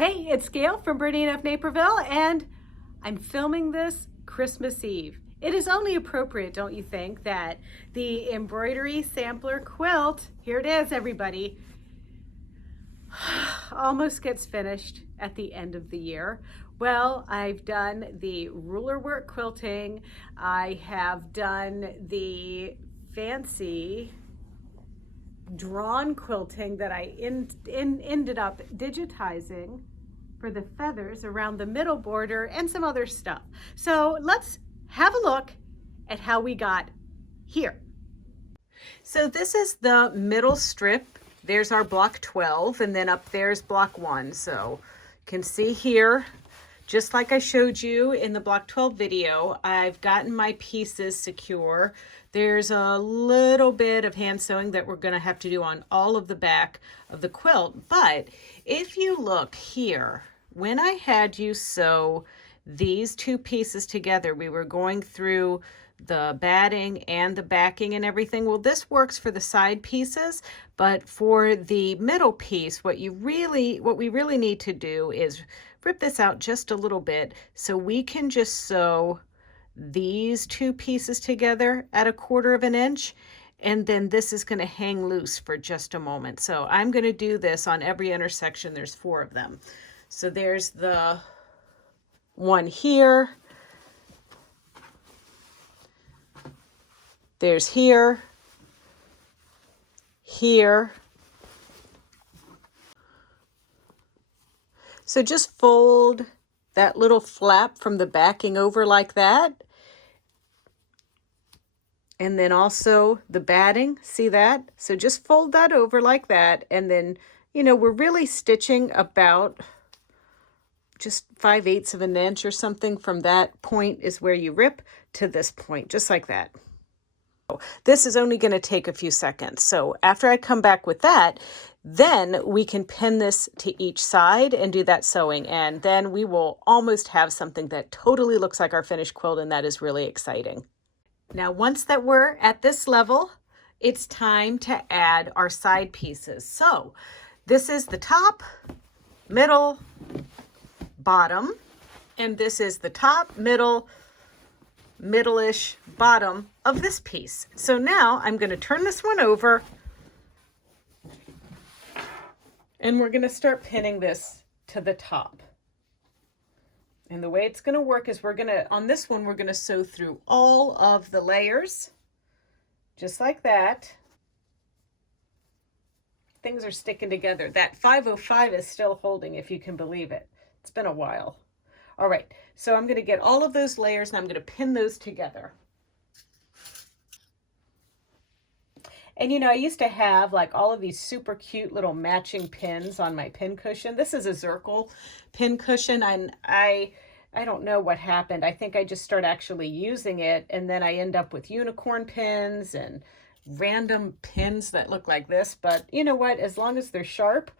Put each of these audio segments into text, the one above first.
Hey, it's Gayle from BERNINA of Naperville, and I'm filming this Christmas Eve. It is only appropriate, don't you think, that the Embroidery Sampler Quilt, here it is, everybody, almost gets finished at the end of the year. Well, I've done the ruler work quilting. I have done the fancy drawn quilting that I ended up digitizing for the feathers around the middle border and some other stuff. So let's have a look at how we got here. So this is the middle strip. There's our block 12, and then up there's block 1. So you can see here, just like I showed you in the block 12 video, I've gotten my pieces secure. There's a little bit of hand sewing that we're going to have to do on all of the back of the quilt. But if you look here, when I had you sew these two pieces together, we were going through the batting and the backing and everything. Well, this works for the side pieces, but for the middle piece, what we really need to do is rip this out just a little bit so we can just sew these two pieces together at 1/4 inch, and then this is going to hang loose for just a moment. So I'm going to do this on every intersection. There's 4 of them. So there's the one here, there's here, here. So just fold that little flap from the backing over like that. And then also the batting, see that? So just fold that over like that. And then, you know, we're really stitching about just 5/8 of an inch or something. From that point is where you rip to this point, just like that. This is only going to take a few seconds. So after I come back with that, then we can pin this to each side and do that sewing. And then we will almost have something that totally looks like our finished quilt, and that is really exciting. Now, once that we're at this level, it's time to add our side pieces. So this is the top, middle, bottom, and this is the top, middle-ish bottom of this piece. So now I'm going to turn this one over, and we're going to start pinning this to the top. And the way it's going to work is on this one, we're going to sew through all of the layers, just like that. Things are sticking together. That 505 is still holding, if you can believe it. It's been a while. All right, so I'm going to get all of those layers and I'm going to pin those together. And, you know, I used to have like all of these super cute little matching pins on my pin cushion. This is a Zirkle pin cushion, and I don't know what happened. I think I just started actually using it, and then I end up with unicorn pins and random pins that look like this. But you know what? As long as they're sharp,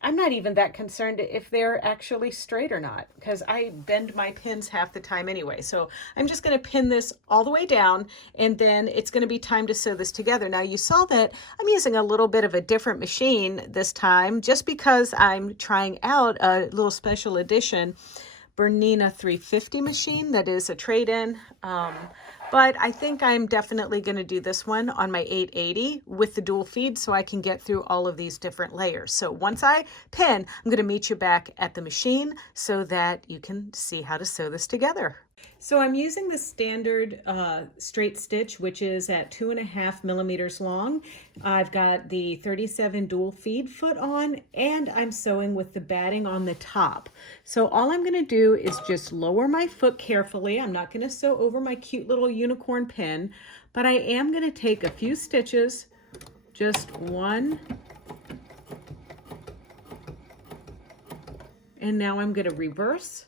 I'm not even that concerned if they're actually straight or not, because I bend my pins half the time anyway. So I'm just going to pin this all the way down, and then it's going to be time to sew this together. Now you saw that I'm using a little bit of a different machine this time, just because I'm trying out a little special edition BERNINA 350 machine that is a trade-in. But I think I'm definitely going to do this one on my 880 with the dual feed so I can get through all of these different layers. So once I pin, I'm going to meet you back at the machine so that you can see how to sew this together. So I'm using the standard straight stitch, which is at 2.5 millimeters long. I've got the 37 dual feed foot on, and I'm sewing with the batting on the top. So all I'm going to do is just lower my foot carefully. I'm not going to sew over my cute little unicorn pin, but I am going to take a few stitches, just one, and now I'm going to reverse,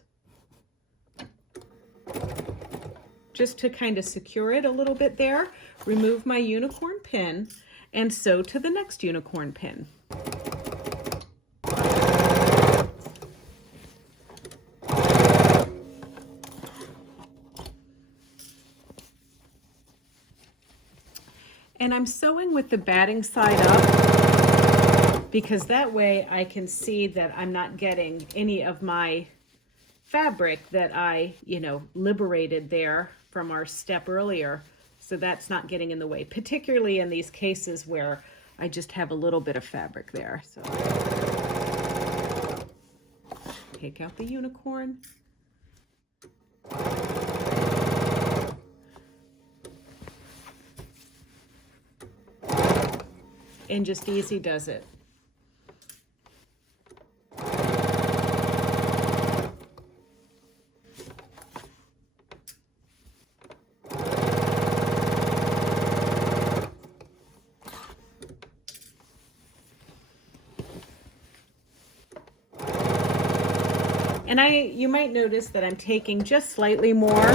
just to kind of secure it a little bit there, remove my unicorn pin, and sew to the next unicorn pin. And I'm sewing with the batting side up because that way I can see that I'm not getting any of my fabric that I, liberated there from our step earlier. So that's not getting in the way, particularly in these cases where I just have a little bit of fabric there. So take out the unicorn. And just easy does it. And you might notice that I'm taking just slightly more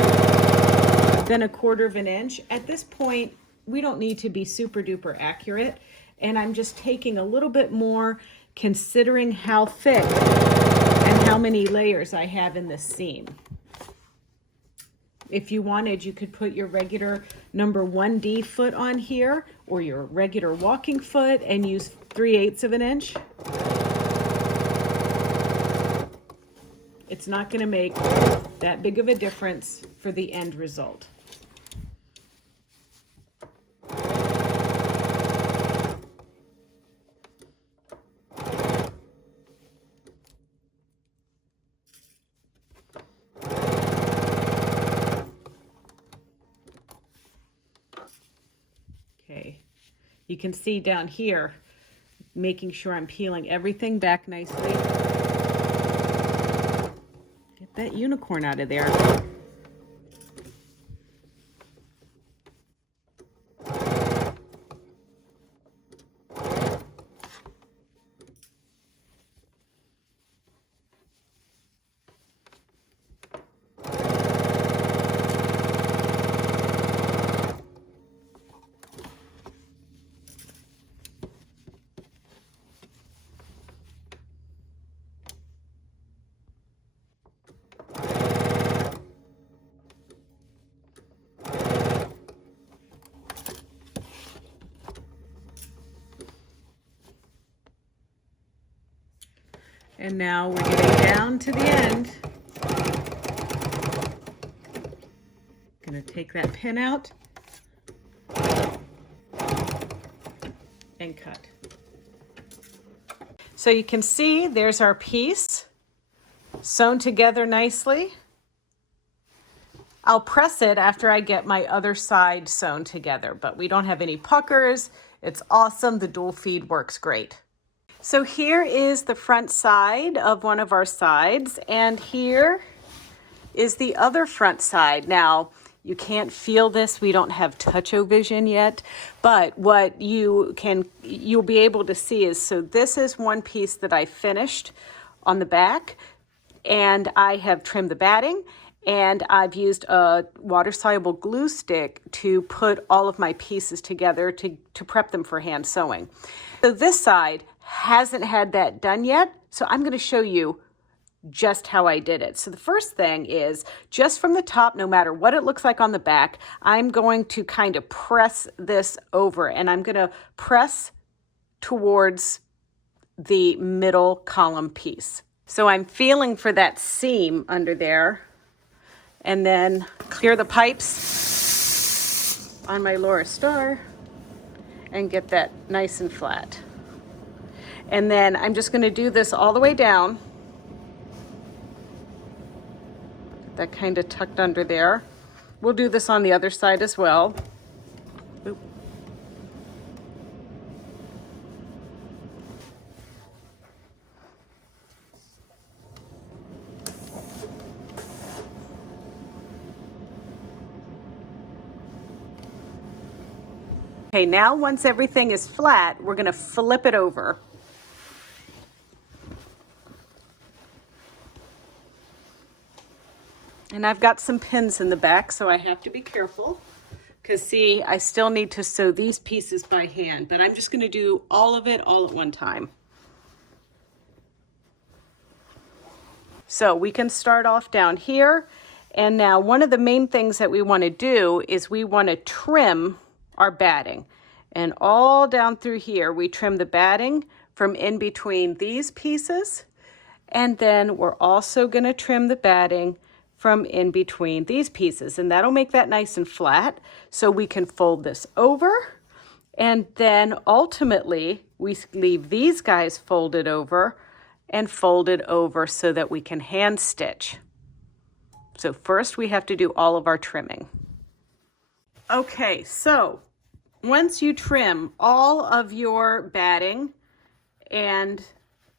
than 1/4 of an inch. At this point, we don't need to be super duper accurate. And I'm just taking a little bit more considering how thick and how many layers I have in this seam. If you wanted, you could put your regular number 1D foot on here, or your regular walking foot, and use 3/8 of an inch. It's not going to make that big of a difference for the end result. Okay, you can see down here, making sure I'm peeling everything back nicely. Get that unicorn out of there. And now we're getting down to the end. Gonna take that pin out and cut. So you can see there's our piece sewn together nicely. I'll press it after I get my other side sewn together, but we don't have any puckers. It's awesome. The dual feed works great. So here is the front side of one of our sides, and here is the other front side. Now, you can't feel this. We don't have touch-o-vision yet, but what you'll be able to see is, so this is one piece that I finished on the back, and I have trimmed the batting, and I've used a water-soluble glue stick to put all of my pieces together to prep them for hand sewing. So this side hasn't had that done yet, so I'm going to show you just how I did it. So the first thing is, just from the top, no matter what it looks like on the back, I'm going to kind of press this over, and I'm going to press towards the middle column piece. So I'm feeling for that seam under there, and then clear the pipes on my Laura Star and get that nice and flat. And then I'm just going to do this all the way down. That kind of tucked under there. We'll do this on the other side as well. Oop. Okay, now once everything is flat, we're going to flip it over. And I've got some pins in the back, so I have to be careful, because see, I still need to sew these pieces by hand, but I'm just going to do all of it all at one time. So we can start off down here, and now one of the main things that we want to do is we want to trim our batting. And all down through here, we trim the batting from in between these pieces. And then we're also going to trim the batting from in between these pieces. And that'll make that nice and flat. So we can fold this over. And then ultimately, we leave these guys folded over and folded over so that we can hand stitch. So first we have to do all of our trimming. Okay, so once you trim all of your batting and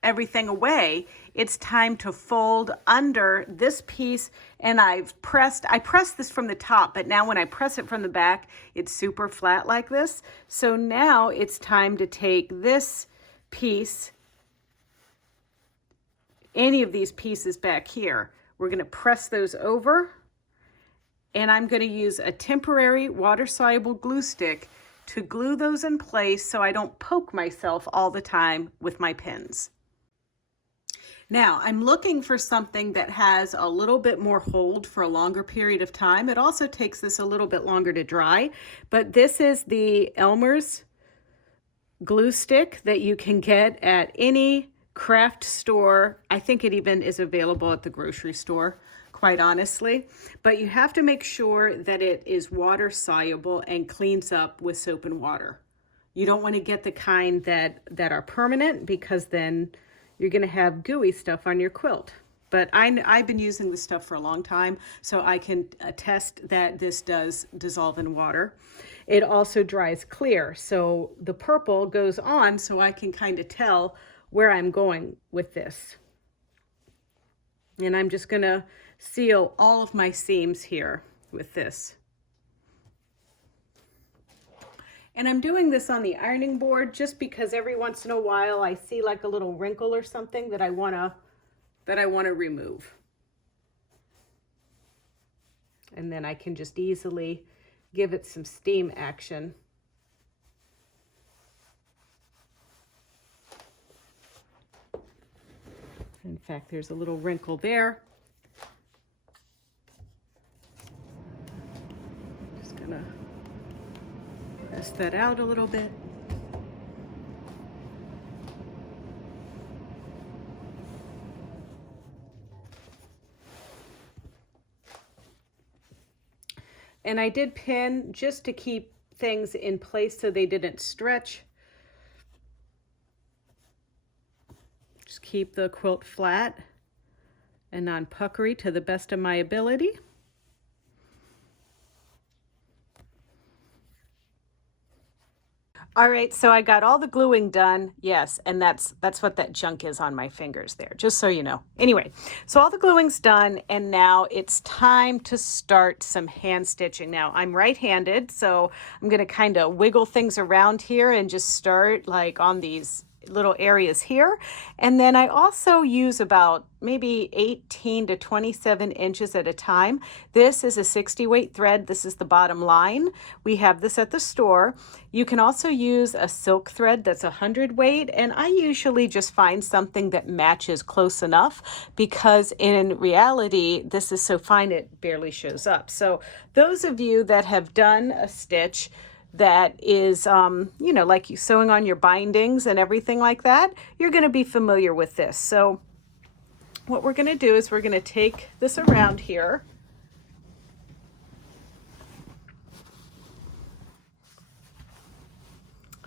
everything away, it's time to fold under this piece. And I pressed this from the top, but now when I press it from the back, it's super flat like this. So now it's time to take this piece, any of these pieces back here, we're going to press those over, and I'm going to use a temporary water-soluble glue stick to glue those in place so I don't poke myself all the time with my pins. Now, I'm looking for something that has a little bit more hold for a longer period of time. It also takes this a little bit longer to dry, but this is the Elmer's glue stick that you can get at any craft store. I think it even is available at the grocery store, quite honestly. But you have to make sure that it is water soluble and cleans up with soap and water. You don't want to get the kind that are permanent, because then you're going to have gooey stuff on your quilt. But I've been using this stuff for a long time, so I can attest that this does dissolve in water. It also dries clear, so the purple goes on so I can kind of tell where I'm going with this. And I'm just going to seal all of my seams here with this. And I'm doing this on the ironing board just because every once in a while I see like a little wrinkle or something that I want to remove. And then I can just easily give it some steam action. In fact, there's a little wrinkle there. Just gonna press that out a little bit. And I did pin just to keep things in place so they didn't stretch. Just keep the quilt flat and non-puckery to the best of my ability. All right, so I got all the gluing done. Yes, and that's what that junk is on my fingers there, just so you know. Anyway, so all the gluing's done, and now it's time to start some hand stitching. Now, I'm right-handed, so I'm going to kind of wiggle things around here and just start like on these little areas here. And then I also use about maybe 18 to 27 inches at a time. This is a 60 weight thread. This is the bottom line. We have this at the store. You can also use a silk thread that's 100 weight. And I usually just find something that matches close enough, because in reality, this is so fine it barely shows up. So those of you that have done a stitch that is, you know, like you sewing on your bindings and everything like that, you're going to be familiar with this. So what we're going to do is we're going to take this around here.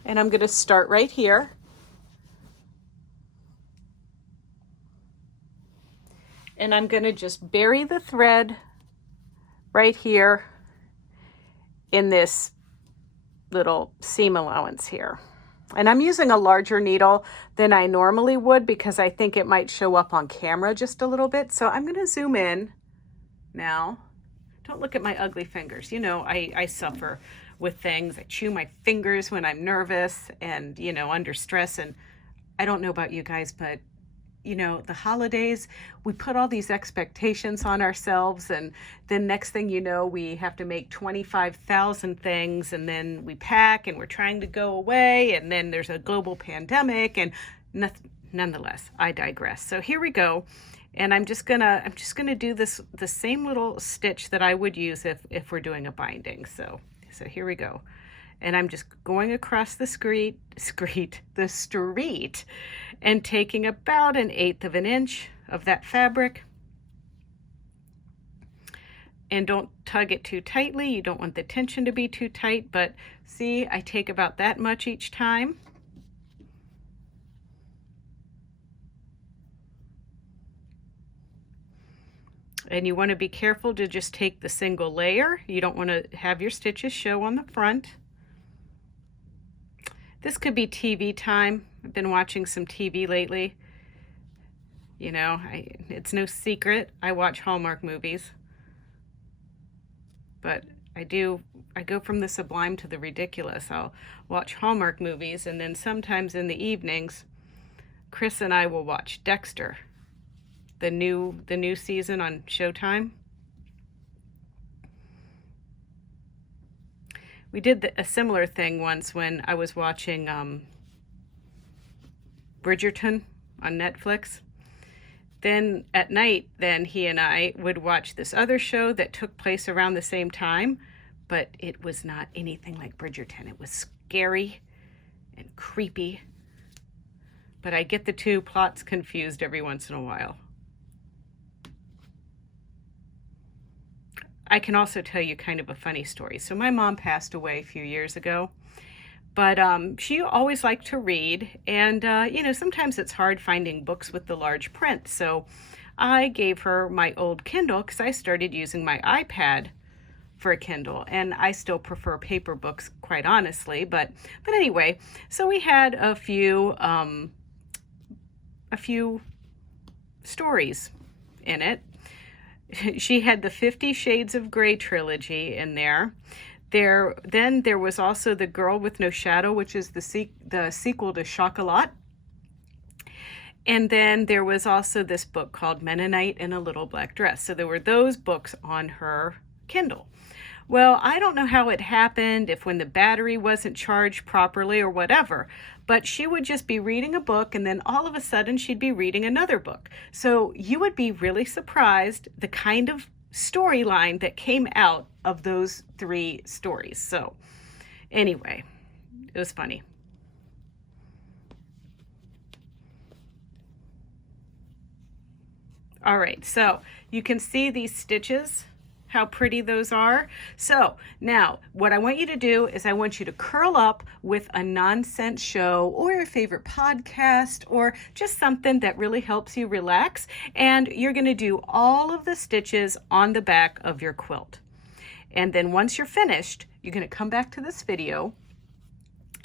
And I'm going to start right here. And I'm going to just bury the thread right here in this little seam allowance here. And I'm using a larger needle than I normally would because I think it might show up on camera just a little bit. So I'm going to zoom in now. Don't look at my ugly fingers. You know, I suffer with things. I chew my fingers when I'm nervous and, you know, under stress. And I don't know about you guys, but you know, the holidays, we put all these expectations on ourselves, and then next thing you know, we have to make 25,000 things, and then we pack and we're trying to go away, and then there's a global pandemic, and nonetheless, I digress. So here we go. And I'm just gonna do this, the same little stitch that I would use if we're doing a binding. So here we go. And I'm just going across the street, and taking about 1/8 of an inch of that fabric. And don't tug it too tightly. You don't want the tension to be too tight, but see, I take about that much each time. And you want to be careful to just take the single layer. You don't want to have your stitches show on the front. This could be TV time. I've been watching some TV lately. You know, it's no secret I watch Hallmark movies. But I go from the sublime to the ridiculous. I'll watch Hallmark movies, and then sometimes in the evenings, Chris and I will watch Dexter, the new season on Showtime. We did a similar thing once when I was watching Bridgerton on Netflix. Then at night, he and I would watch this other show that took place around the same time, but it was not anything like Bridgerton. It was scary and creepy, but I get the two plots confused every once in a while. I can also tell you kind of a funny story. So my mom passed away a few years ago, but she always liked to read, and you know, sometimes it's hard finding books with the large print. So I gave her my old Kindle because I started using my iPad for a Kindle, and I still prefer paper books, quite honestly. But anyway, so we had a few stories in it. She had the 50 Shades of Grey trilogy in there. Then there was also The Girl with No Shadow, which is the sequel to Chocolat. And then there was also this book called Mennonite in a Little Black Dress. So there were those books on her Kindle. Well, I don't know how it happened, if when the battery wasn't charged properly or whatever, but she would just be reading a book, and then all of a sudden she'd be reading another book. So you would be really surprised the kind of storyline that came out of those 3 stories. So anyway, it was funny. All right, so you can see these stitches, how pretty those are. So now what I want you to do is I want you to curl up with a nonsense show or your favorite podcast or just something that really helps you relax. And you're going to do all of the stitches on the back of your quilt. And then once you're finished, you're going to come back to this video,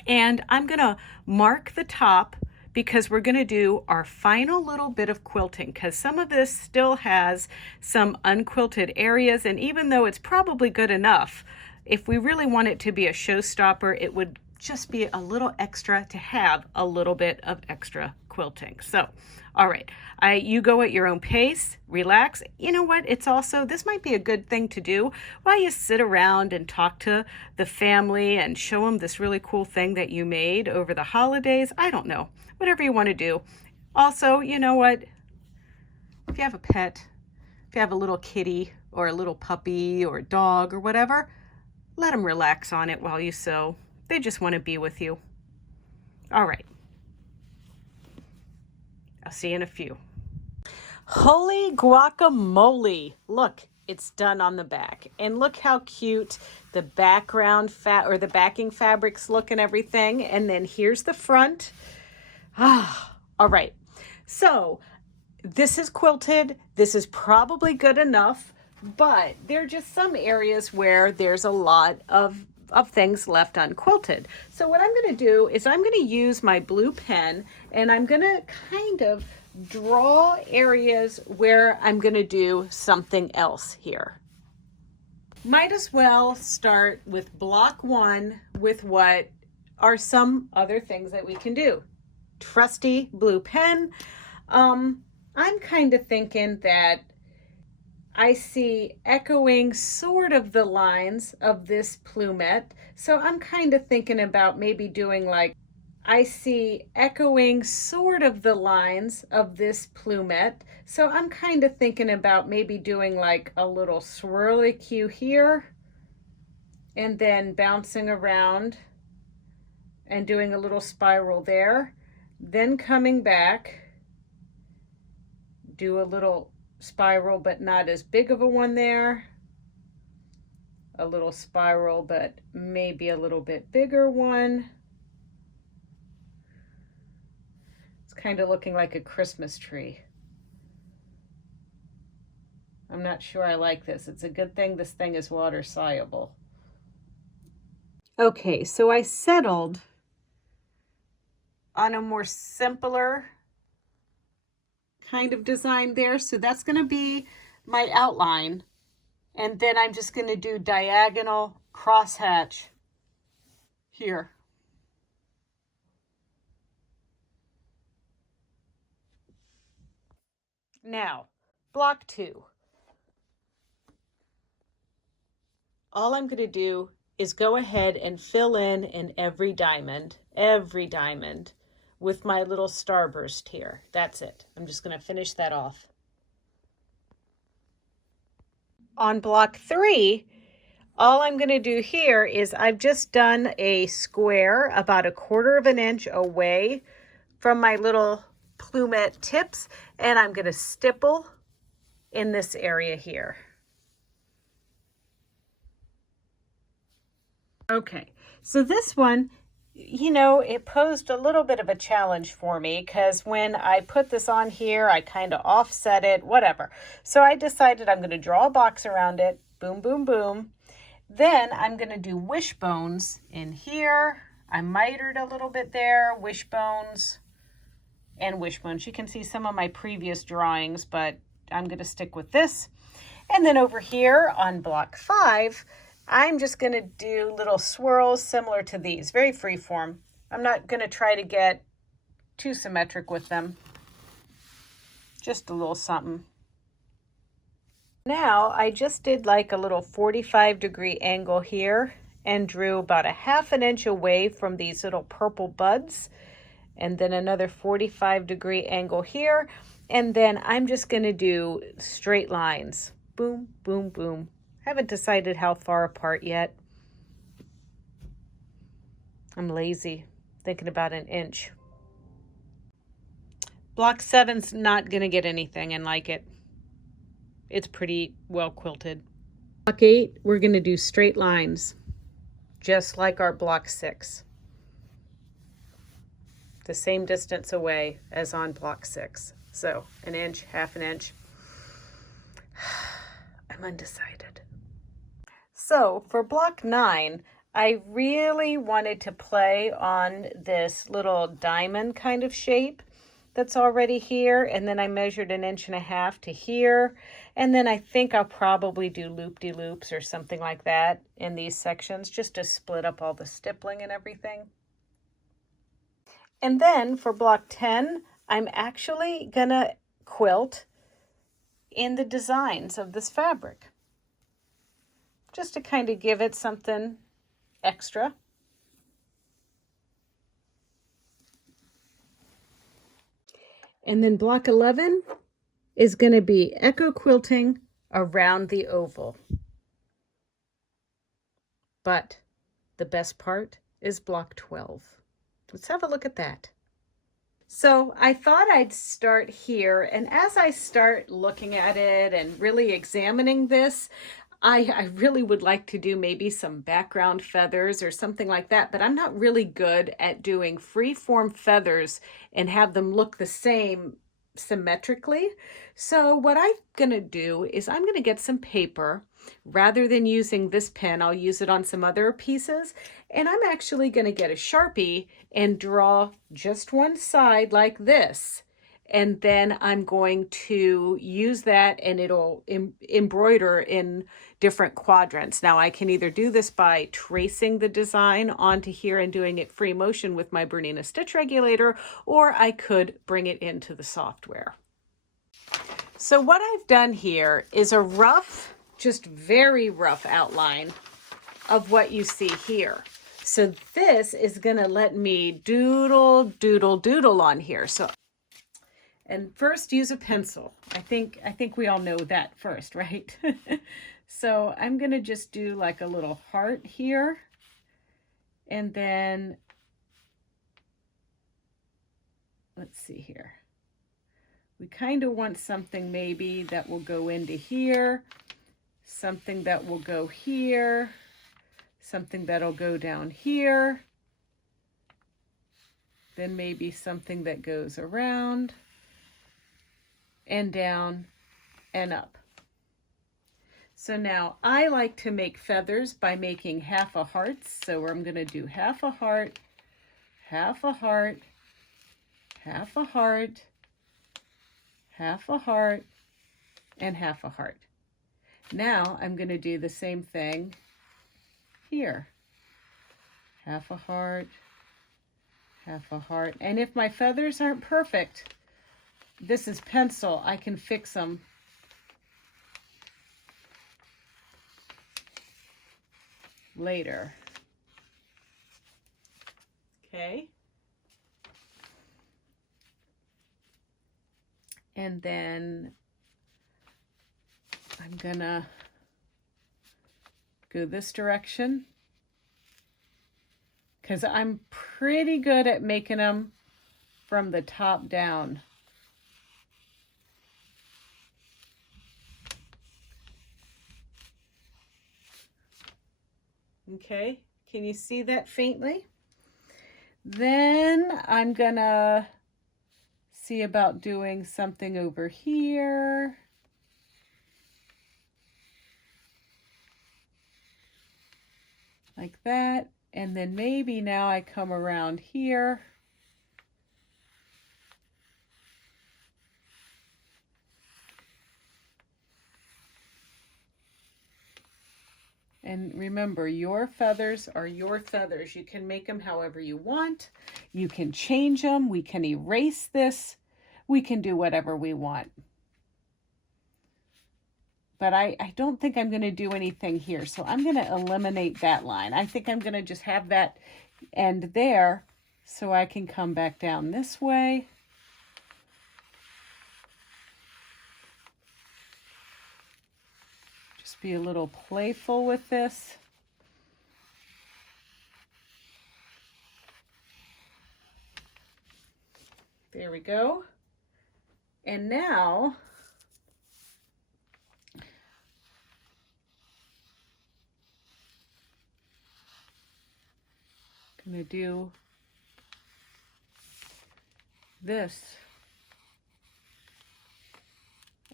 and I'm going to mark the top because we're going to do our final little bit of quilting, because some of this still has some unquilted areas, and even though it's probably good enough, if we really want it to be a showstopper, it would just be a little extra to have a little bit of extra quilting. So, all right, you go at your own pace, relax. You know what? It's also, this might be a good thing to do while you sit around and talk to the family and show them this really cool thing that you made over the holidays. I don't know, whatever you want to do. Also, you know what? If you have a pet, if you have a little kitty or a little puppy or a dog or whatever, let them relax on it while you sew. They just want to be with you. All right. I'll see you in a few. Holy guacamole. Look, it's done on the back. And look how cute the background or the backing fabrics look and everything. And then here's the front. All right. So this is quilted. This is probably good enough, but there are just some areas where there's a lot of things left unquilted. So what I'm going to do is I'm going to use my blue pen, and I'm going to kind of draw areas where I'm going to do something else here. Might as well start with block 1 with what are some other things that we can do. Trusty blue pen. I'm kind of thinking that I see echoing sort of the lines of this plumette. So I'm kind of thinking about maybe doing like, I see echoing sort of the lines of this plumette. So I'm kind of thinking about maybe doing like a little swirly cue here and then bouncing around and doing a little spiral there, then coming back, do a little spiral but not as big of a one there, a little spiral but maybe a little bit bigger one. It's kind of looking like a Christmas tree. I'm not sure I like this. It's a good thing this thing is water soluble. Okay, so I settled on a more simpler kind of design there. So that's going to be my outline. And then I'm just going to do diagonal crosshatch here. Now, block 2. All I'm going to do is go ahead and fill in every diamond with my little starburst here. That's it. I'm just going to finish that off. On block 3, all I'm going to do here is I've just done a square about 1/4 of an inch away from my little plumette tips, and I'm going to stipple in this area here. Okay, so this one, you know, it posed a little bit of a challenge for me because when I put this on here, I kind of offset it, whatever. So I decided I'm going to draw a box around it, boom, boom, boom. Then I'm going to do wishbones in here. I mitered a little bit there, wishbones and wishbones. You can see some of my previous drawings, but I'm going to stick with this. And then over here on block 5, I'm just going to do little swirls similar to these, very free form. I'm not going to try to get too symmetric with them. Just a little something. Now I just did like a little 45-degree angle here and drew about 1/2 inch away from these little purple buds. And then another 45-degree angle here. And then I'm just going to do straight lines. Boom, boom, boom. Haven't decided how far apart yet. I'm lazy, thinking about 1 inch. Block 7's not going to get anything and like it. It's pretty well quilted. Block 8, we're going to do straight lines, just like our block 6. The same distance away as on block 6. So 1 inch, 1/2 inch. I'm undecided. So for block 9, I really wanted to play on this little diamond kind of shape that's already here. And then I measured 1.5 inches to here. And then I think I'll probably do loop-de-loops or something like that in these sections just to split up all the stippling and everything. And then for block 10, I'm actually gonna quilt in the designs of this fabric, just to kind of give it something extra. And then block 11 is going to be echo quilting around the oval. But the best part is block 12. Let's have a look at that. So I thought I'd start here, and as I start looking at it and really examining this, I really would like to do maybe some background feathers or something like that, but I'm not really good at doing free-form feathers and have them look the same symmetrically. So what I'm going to do is I'm going to get some paper. Rather than using this pen, I'll use it on some other pieces. And I'm actually going to get a Sharpie and draw just one side like this. And then I'm going to use that and it'll embroider in different quadrants. Now I can either do this by tracing the design onto here and doing it free motion with my Bernina stitch regulator, or I could bring it into the software. So what I've done here is a rough, just very rough outline of what you see here. So this is going to let me doodle, doodle, doodle on here. So And first use a pencil. I think we all know that first, right? So I'm gonna just do like a little heart here. And then, let's see here. We kind of want something maybe that will go into here, something that will go here, something that'll go down here, then maybe something that goes around and down and up. So now I like to make feathers by making half a heart. So I'm going to do half a heart, half a heart, half a heart, half a heart, and half a heart. Now I'm going to do the same thing here. Half a heart, half a heart. And if my feathers aren't perfect, this is pencil, I can fix them. Later. Okay. And then I'm gonna go this direction because I'm pretty good at making them from the top down. Okay, can you see that faintly? Then I'm gonna see about doing something over here. Like that. And then maybe now I come around here. And remember, your feathers are your feathers. You can make them however you want. You can change them. We can erase this. We can do whatever we want. But I don't think I'm going to do anything here. So I'm going to eliminate that line. I think I'm going to just have that end there so I can come back down this way. Just be a little playful with this. There we go. And now I'm going to do this.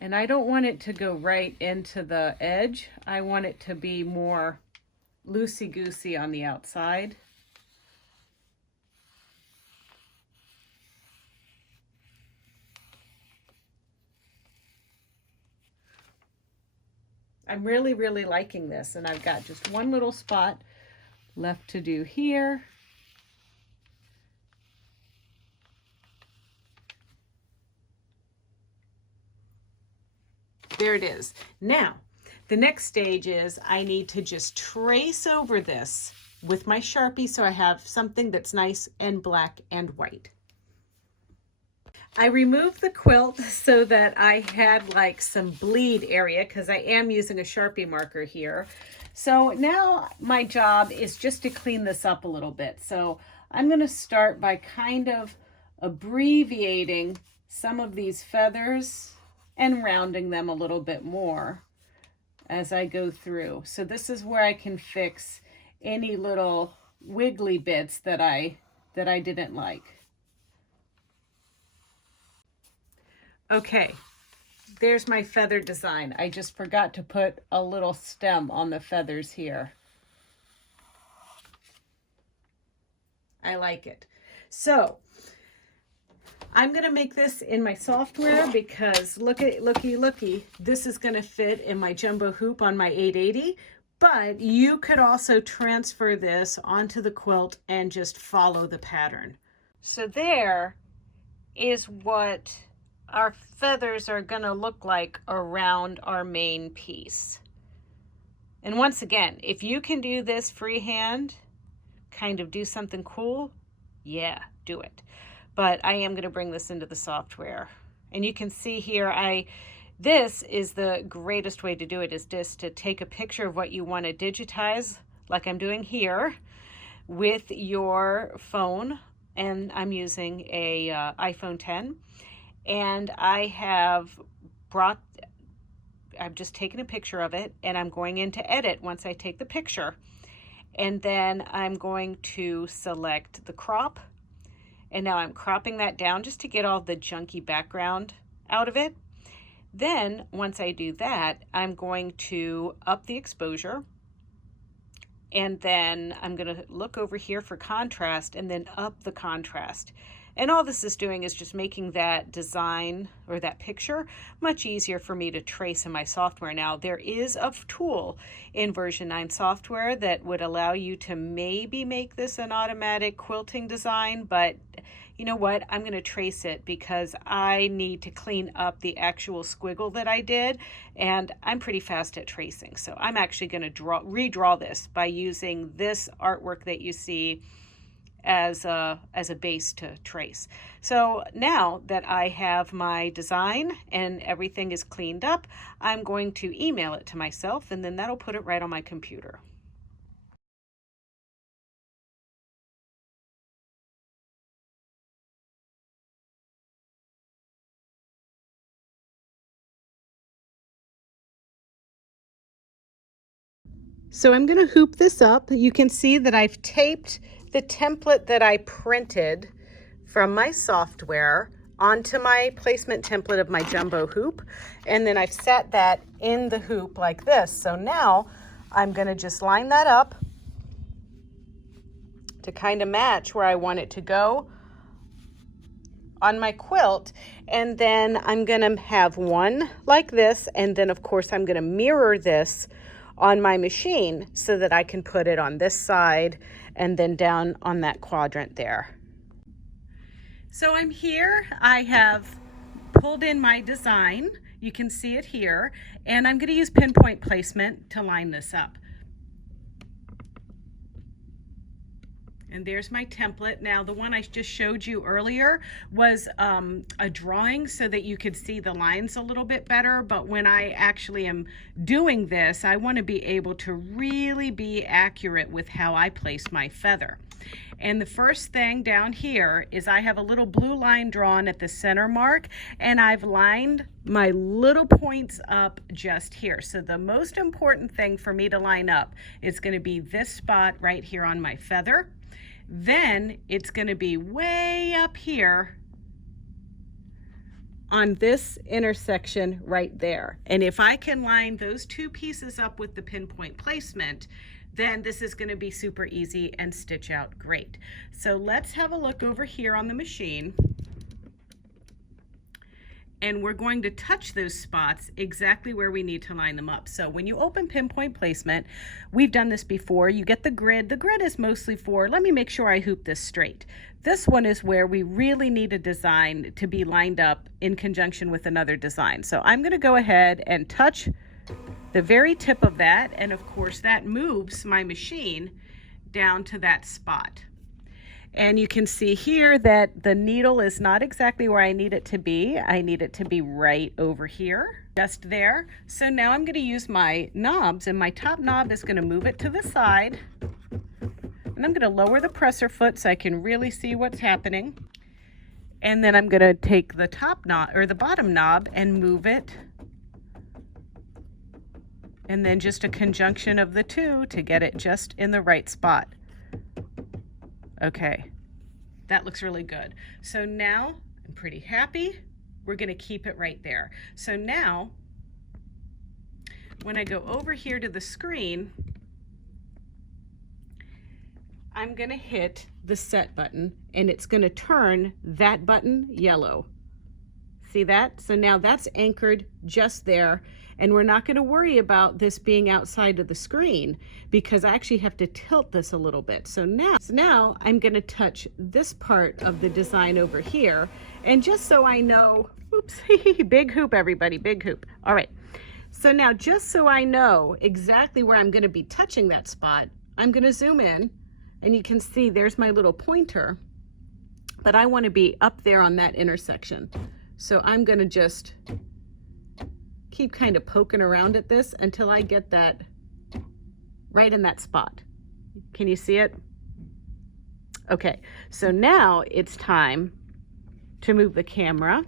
And I don't want it to go right into the edge. I want it to be more loosey-goosey on the outside. I'm really, really liking this, and I've got just one little spot left to do here. There it is. Now, the next stage is I need to just trace over this with my Sharpie so I have something that's nice and black and white. I removed the quilt so that I had like some bleed area because I am using a Sharpie marker here. So now my job is just to clean this up a little bit. So I'm going to start by kind of abbreviating some of these feathers and rounding them a little bit more as I go through. So this is where I can fix any little wiggly bits that I didn't like. Okay, there's my feather design. I just forgot to put a little stem on the feathers here. I like it. So I'm going to make this in my software because looky, this is going to fit in my jumbo hoop on my 880, but you could also transfer this onto the quilt and just follow the pattern. So there is what our feathers are going to look like around our main piece. And once again, if you can do this freehand, kind of do something cool, yeah, do it. But I am going to bring this into the software And you can see here, this is the greatest way to do it, is just to take a picture of what you want to digitize, like I'm doing here, with your phone. And I'm using a iPhone 10. And I've just taken a picture of it, and I'm going into edit once I take the picture. And then I'm going to select the crop. And now I'm cropping that down just to get all the junky background out of it. Then once I do that, I'm going to up the exposure. And then I'm going to look over here for contrast and then up the contrast. And all this is doing is just making that design or that picture much easier for me to trace in my software. Now, there is a tool in version 9 software that would allow you to maybe make this an automatic quilting design, but you know what? I'm going to trace it because I need to clean up the actual squiggle that I did, and I'm pretty fast at tracing. So I'm actually going to redraw this by using this artwork that you see as a base to trace. So now that I have my design and everything is cleaned up, I'm going to email it to myself, and then that'll put it right on my computer. So I'm going to hoop this up. You can see that I've taped the template that I printed from my software onto my placement template of my jumbo hoop. And then I've set that in the hoop like this. So now I'm going to just line that up to kind of match where I want it to go on my quilt. And then I'm going to have one like this. And then of course I'm going to mirror this on my machine so that I can put it on this side and then down on that quadrant there. So I'm here, I have pulled in my design, you can see it here, and I'm going to use pinpoint placement to line this up. And there's my template. Now, the one I just showed you earlier was a drawing so that you could see the lines a little bit better. But when I actually am doing this, I want to be able to really be accurate with how I place my feather. And the first thing down here is I have a little blue line drawn at the center mark, and I've lined my little points up just here. So the most important thing for me to line up is going to be this spot right here on my feather. Then it's going to be way up here on this intersection right there. And if I can line those two pieces up with the pinpoint placement, then this is going to be super easy and stitch out great. So let's have a look over here on the machine. And we're going to touch those spots exactly where we need to line them up. So when you open pinpoint placement, we've done this before, you get the grid. The grid is mostly for, let me make sure I hoop this straight. This one is where we really need a design to be lined up in conjunction with another design. So I'm going to go ahead and touch the very tip of that, and of course that moves my machine down to that spot. And you can see here that the needle is not exactly where I need it to be. I need it to be right over here, just there. So now I'm going to use my knobs, and my top knob is going to move it to the side. And I'm going to lower the presser foot so I can really see what's happening. And then I'm going to take the top knob or the bottom knob and move it. And then just a conjunction of the two to get it just in the right spot. Okay, that looks really good. So now I'm pretty happy. We're going to keep it right there. So now when I go over here to the screen, I'm going to hit the set button, and it's going to turn that button yellow. See that? So now that's anchored just there, and we're not going to worry about this being outside of the screen because I actually have to tilt this a little bit. So now I'm going to touch this part of the design over here, and just so I know, oops, big hoop everybody, big hoop. All right, so now just so I know exactly where I'm going to be touching that spot, I'm going to zoom in, and you can see there's my little pointer, but I want to be up there on that intersection. So I'm gonna just keep kind of poking around at this until I get that right in that spot. Can you see it? Okay, so now it's time to move the camera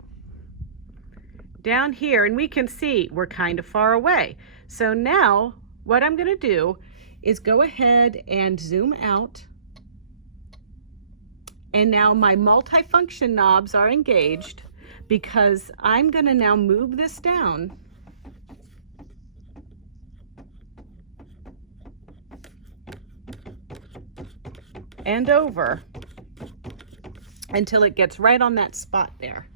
down here, and we can see we're kind of far away. So now what I'm gonna do is go ahead and zoom out. And now my multifunction knobs are engaged because I'm gonna now move this down and over until it gets right on that spot there.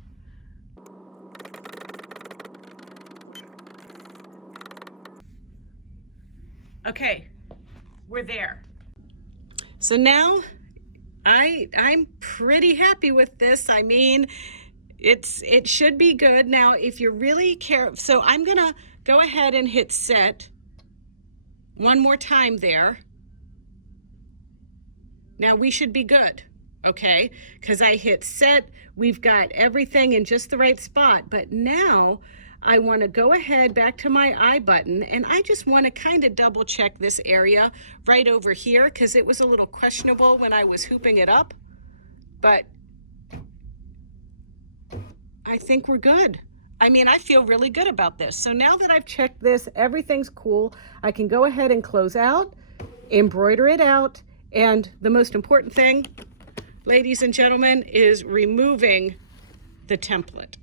Okay, we're there. So now I'm pretty happy with this. I mean, it should be good. Now, if you're really careful, so I'm gonna go ahead and hit set one more time there. Now we should be good, okay? Because I hit set, we've got everything in just the right spot, but now I want to go ahead back to my I button, and I just want to kind of double check this area right over here because it was a little questionable when I was hooping it up, but I think we're good. I mean, I feel really good about this. So now that I've checked this, everything's cool, I can go ahead and close out, embroider it out, and the most important thing, ladies and gentlemen, is removing the template.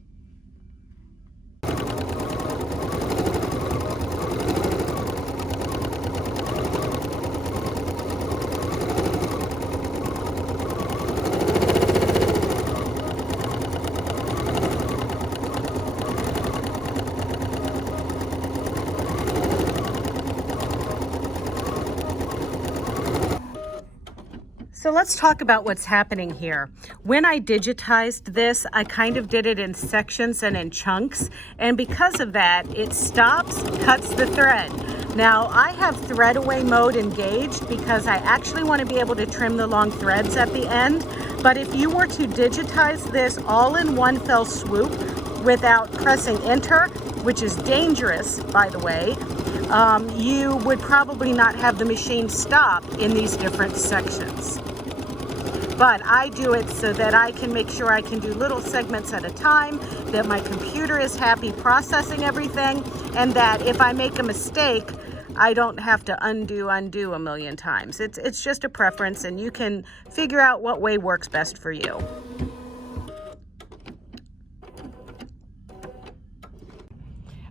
So let's talk about what's happening here. When I digitized this, I kind of did it in sections and in chunks, and because of that, it stops, cuts the thread. Now, I have thread away mode engaged because I actually want to be able to trim the long threads at the end, but if you were to digitize this all in one fell swoop without pressing enter, which is dangerous, by the way, you would probably not have the machine stop in these different sections. But I do it so that I can make sure I can do little segments at a time, that my computer is happy processing everything, and that if I make a mistake, I don't have to undo a million times. It's just a preference, and you can figure out what way works best for you.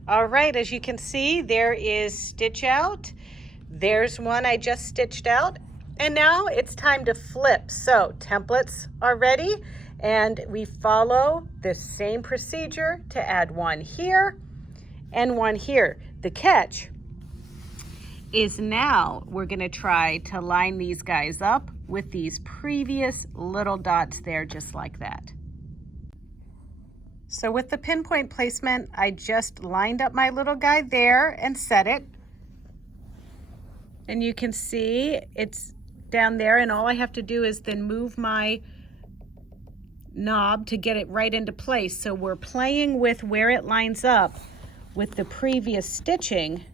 All right, as you can see, there is stitch out. There's one I just stitched out. And now it's time to flip. So templates are ready, and we follow the same procedure to add one here and one here. The catch is now we're gonna try to line these guys up with these previous little dots there, just like that. So with the pinpoint placement, I just lined up my little guy there and set it. And you can see it's down there, and all I have to do is then move my knob to get it right into place. So we're playing with where it lines up with the previous stitching.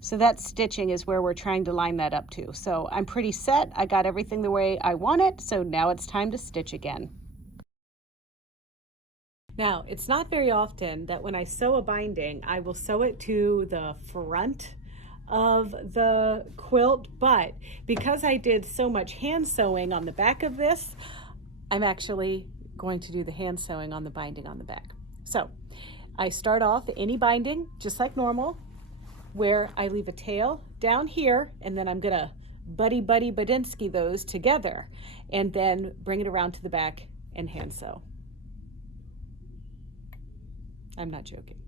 So that stitching is where we're trying to line that up to. So I'm pretty set. I got everything the way I want it. So now it's time to stitch again. Now, it's not very often that when I sew a binding, I will sew it to the front of the quilt, but because I did so much hand sewing on the back of this, I'm actually going to do the hand sewing on the binding on the back. So I start off any binding just like normal, where I leave a tail down here, and then I'm gonna Badinsky those together and then bring it around to the back and hand sew. I'm not joking.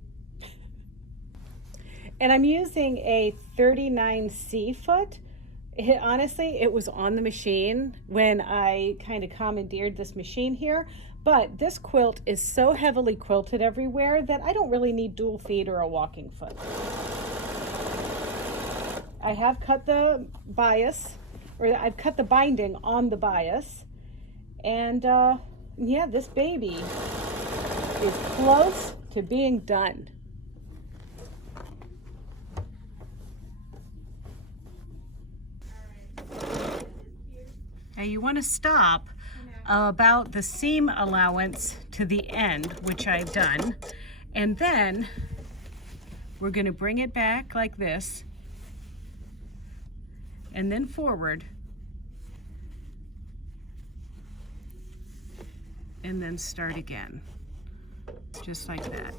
And I'm using a 39C foot. Honestly, it was on the machine when I kind of commandeered this machine here, but this quilt is so heavily quilted everywhere that I don't really need dual feet or a walking foot. I have cut the bias, or I've cut the binding on the bias, and yeah, this baby is close to being done. Now you want to stop about the seam allowance to the end, which I've done, and then we're going to bring it back like this and then forward and then start again, just like that.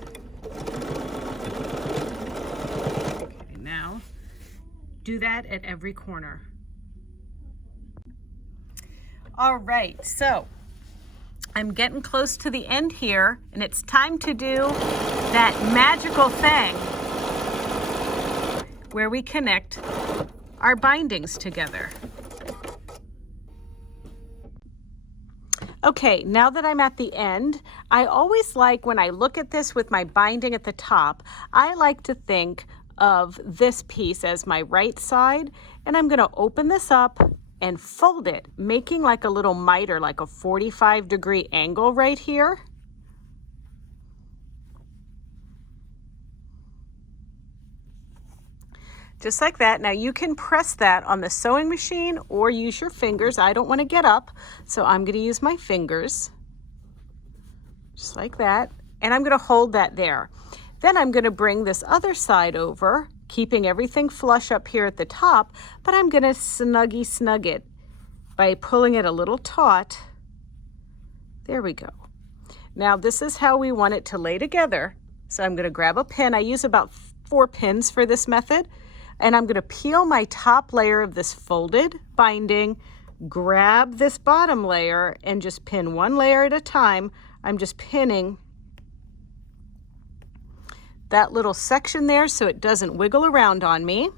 Okay, now do that at every corner. All right, so I'm getting close to the end here, and it's time to do that magical thing where we connect our bindings together. Okay, now that I'm at the end, I always like, when I look at this with my binding at the top, I like to think of this piece as my right side, and I'm going to open this up and fold it, making like a little miter, like a 45-degree angle right here. Just like that. Now you can press that on the sewing machine or use your fingers. I don't want to get up, so I'm going to use my fingers. Just like that. And I'm going to hold that there. Then I'm going to bring this other side over, keeping everything flush up here at the top, but I'm going to snug it by pulling it a little taut. There we go. Now this is how we want it to lay together. So I'm going to grab a pin. I use about 4 pins for this method. And I'm going to peel my top layer of this folded binding, grab this bottom layer, and just pin one layer at a time. I'm just pinning that little section there so it doesn't wiggle around on me.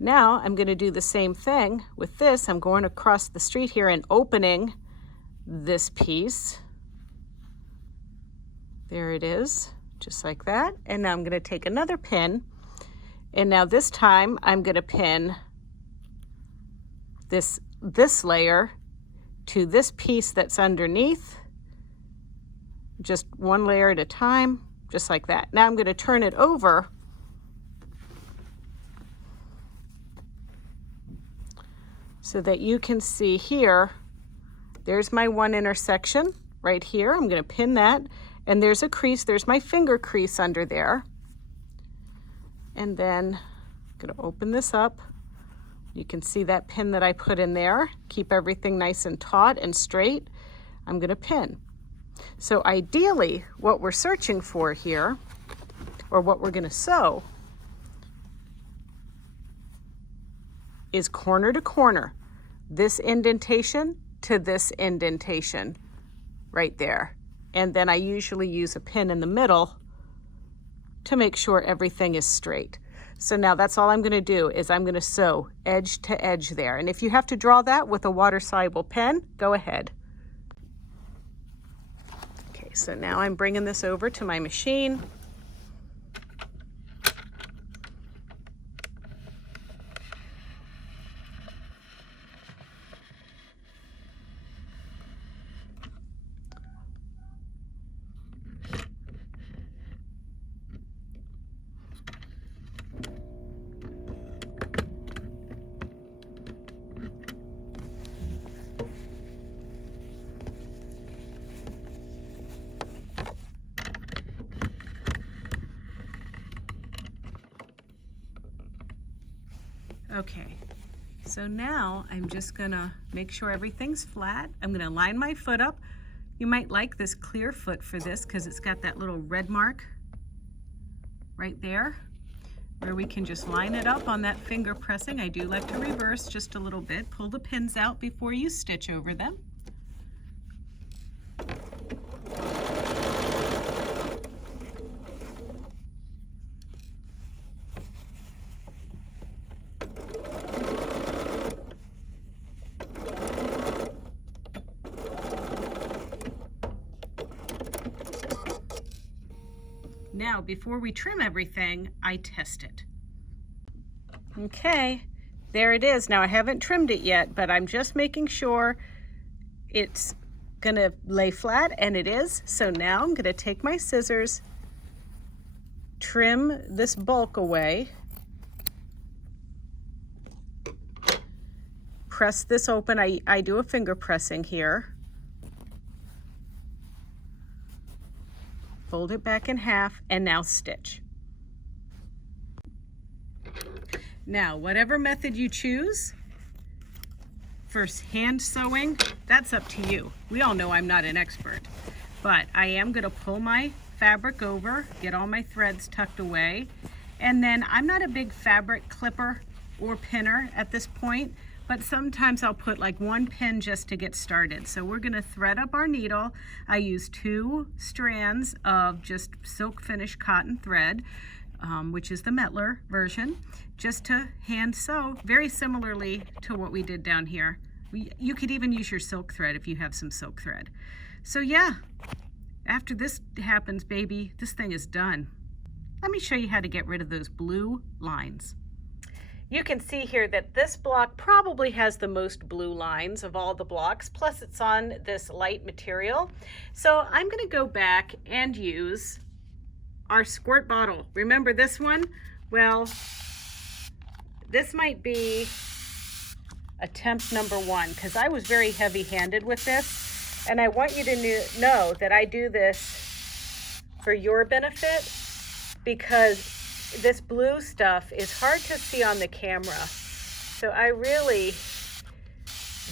Now I'm going to do the same thing with this. I'm going across the street here and opening this piece. There it is, just like that. And now I'm going to take another pin. And now this time I'm going to pin this layer to this piece that's underneath, just one layer at a time, just like that. Now I'm going to turn it over so that you can see here, there's my one intersection right here. I'm going to pin that, and there's a crease, there's my finger crease under there. And then I'm going to open this up. You can see that pin that I put in there. Keep everything nice and taut and straight. I'm going to pin. So ideally, what we're searching for here, or what we're going to sew, is corner to corner. This indentation to this indentation right there. And then I usually use a pin in the middle to make sure everything is straight. So now that's all I'm going to do, is I'm going to sew edge to edge there. And if you have to draw that with a water-soluble pen, go ahead. Okay, so now I'm bringing this over to my machine. Okay, so now I'm just gonna make sure everything's flat. I'm gonna line my foot up. You might like this clear foot for this because it's got that little red mark right there where we can just line it up on that finger pressing. I do like to reverse just a little bit. Pull the pins out before you stitch over them. Now, before we trim everything, I test it. Okay, there it is. Now I haven't trimmed it yet, but I'm just making sure it's gonna lay flat, and it is. So now I'm gonna take my scissors, trim this bulk away, press this open. I do a finger pressing here. Fold it back in half, and now stitch. Now, whatever method you choose, first hand sewing, that's up to you. We all know I'm not an expert, but I am gonna pull my fabric over, get all my threads tucked away, and then I'm not a big fabric clipper or pinner at this point, but sometimes I'll put like one pin just to get started. So we're gonna thread up our needle. I use 2 strands of just silk finish cotton thread, which is the Metler version, just to hand sew very similarly to what we did down here. You could even use your silk thread if you have some silk thread. So yeah, after this happens, baby, this thing is done. Let me show you how to get rid of those blue lines. You can see here that this block probably has the most blue lines of all the blocks, plus it's on this light material. So I'm gonna go back and use our squirt bottle. Remember this one? Well, this might be attempt number 1, because I was very heavy-handed with this, and I want you to know that I do this for your benefit, because this blue stuff is hard to see on the camera. So I really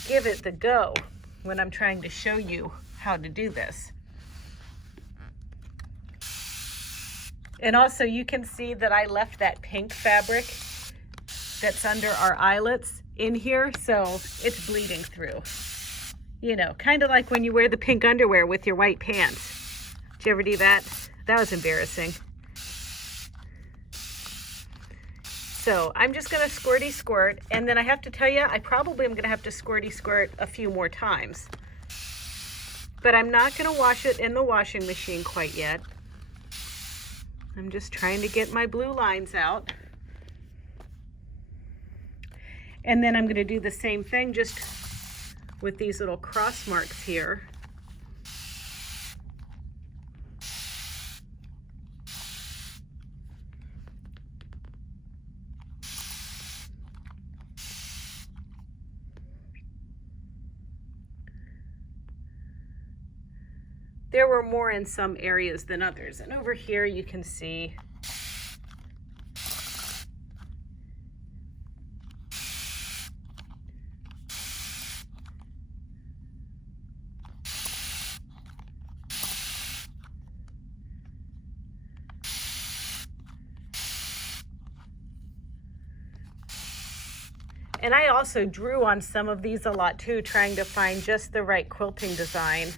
give it the go when I'm trying to show you how to do this. And also you can see that I left that pink fabric that's under our eyelets in here, so it's bleeding through. You know, kind of like when you wear the pink underwear with your white pants. Did you ever do that? That was embarrassing. So I'm just gonna squirty squirt, and then I have to tell you, I probably am gonna have to squirty squirt a few more times. But I'm not gonna wash it in the washing machine quite yet. I'm just trying to get my blue lines out. And then I'm gonna do the same thing just with these little cross marks here. There were more in some areas than others, and over here you can see and I also drew on some of these a lot too, trying to find just the right quilting design.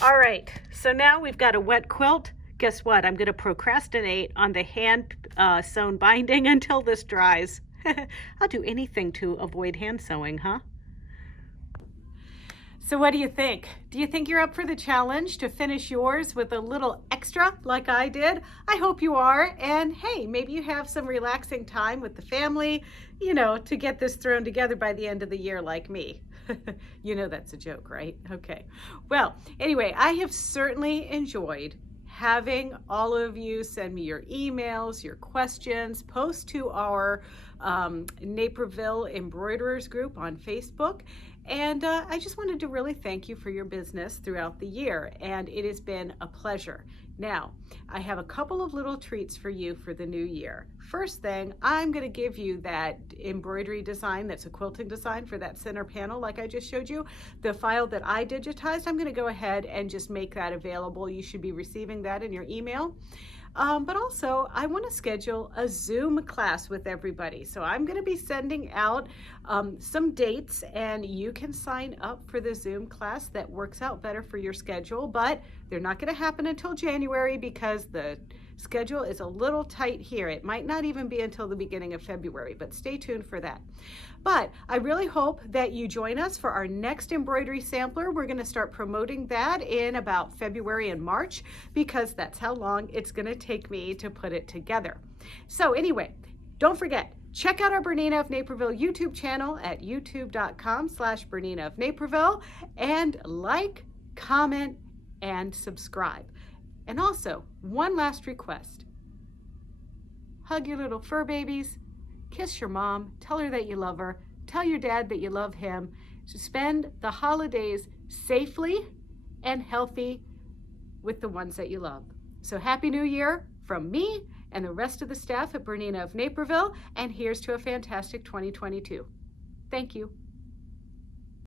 All right, so now we've got a wet quilt. Guess what? I'm gonna procrastinate on the hand sewn binding until this dries. I'll do anything to avoid hand sewing, huh? So what do you think? Do you think you're up for the challenge to finish yours with a little extra like I did? I hope you are. And hey, maybe you have some relaxing time with the family, you know, to get this thrown together by the end of the year like me. You know that's a joke, right? Okay. Well, anyway, I have certainly enjoyed having all of you send me your emails, your questions, post to our Naperville Embroiderers group on Facebook. And I just wanted to really thank you for your business throughout the year, and it has been a pleasure. Now, I have a couple of little treats for you for the new year. First thing, I'm gonna give you that embroidery design that's a quilting design for that center panel like I just showed you. The file that I digitized, I'm gonna go ahead and just make that available. You should be receiving that in your email. But also, I want to schedule a Zoom class with everybody. So I'm going to be sending out some dates, and you can sign up for the Zoom class that works out better for your schedule, but they're not going to happen until January because the schedule is a little tight here. It might not even be until the beginning of February, but stay tuned for that. But I really hope that you join us for our next embroidery sampler. We're going to start promoting that in about February and March because that's how long it's going to take me to put it together. So anyway, don't forget, Check out our Bernina of Naperville YouTube channel at youtube.com/Bernina of Naperville, and like, comment, and subscribe. And also, one last request. Hug your little fur babies, kiss your mom, tell her that you love her, tell your dad that you love him. So spend the holidays safely and healthy with the ones that you love. So Happy New Year from me and the rest of the staff at Bernina of Naperville, and here's to a fantastic 2022. Thank you.